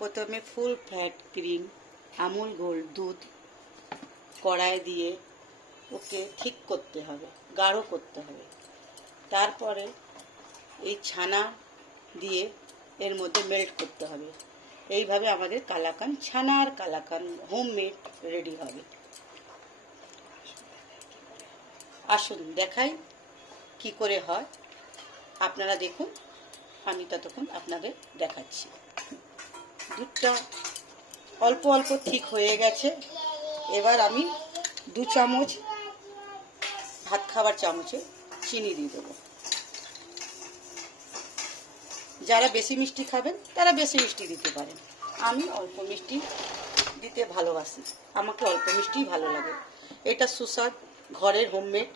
প্রথমে full fat cream Amul gold দুধ কড়ায় দিয়ে ওকে ঠিক করতে হবে, গাঢ় করতে হবে। তারপরে এই ছানা দিয়ে এর মধ্যে মেল্ট করতে হবে। এইভাবে আমাদের কালাকান, ছানার কালাকান হোমমেড রেডি হবে। আসুন দেখাই কি করে হয়, আপনারা দেখুন, আমি ততক্ষণ আপনাদের দেখাচ্ছি। দুধটা অল্প অল্প ঠিক হয়ে গেছে। এবার আমি 2 চামচ ভাত খাবার চামচে চিনি দিয়ে দেবো। যারা বেশি মিষ্টি খাবেন তারা বেশি মিষ্টি দিতে পারেন। আমি অল্প মিষ্টি দিতে ভালোবাসি, আমাকে অল্প মিষ্টিই ভালো লাগে। এটা সুস্বাদ, ঘরের হোমমেড।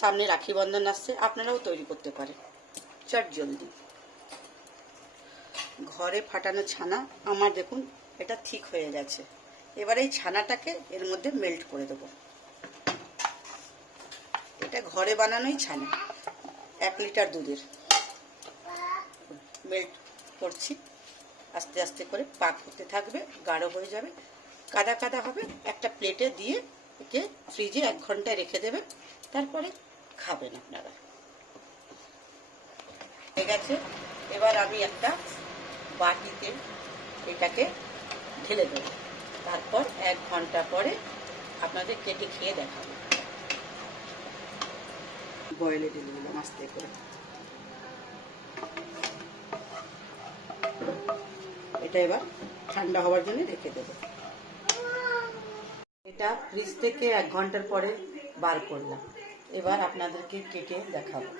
সামনে রাখি বন্ধন আসছে, আপনারাও তৈরি করতে পারেন চট জলদি। ঘরে ফাটানো ছানা আমার দেখুন এটা ঠিক হয়ে গেছে। এবার এই ছানাটাকে এর মধ্যে মেল্ট করে দেবো। এটা ঘরে বানানোই ছানা, 1 লিটার দুধের। মেল্ট করছি, আস্তে আস্তে করে পাক হতে থাকবে, গাঢ় হয়ে যাবে, কাদা কাদা হবে। একটা প্লেটে দিয়ে একে ফ্রিজে 1 ঘন্টায় রেখে দেবেন, তারপরে খাবেন আপনারা। হয়ে গেছে। এবার আমি একটা বাটিতে এটাকে ঢেলে দেবো, তারপর 1 ঘন্টা পরে আপনাদের কেটে খেয়ে দেখাবো। বয়েলে ঢেলে দিলাম আস্তে করে। এটা এবার ঠান্ডা হওয়ার জন্য রেখে দেবো। এটা ফ্রিজ থেকে 1 ঘন্টার পরে বার করলাম। এবার আপনাদেরকে কেটে দেখাবো।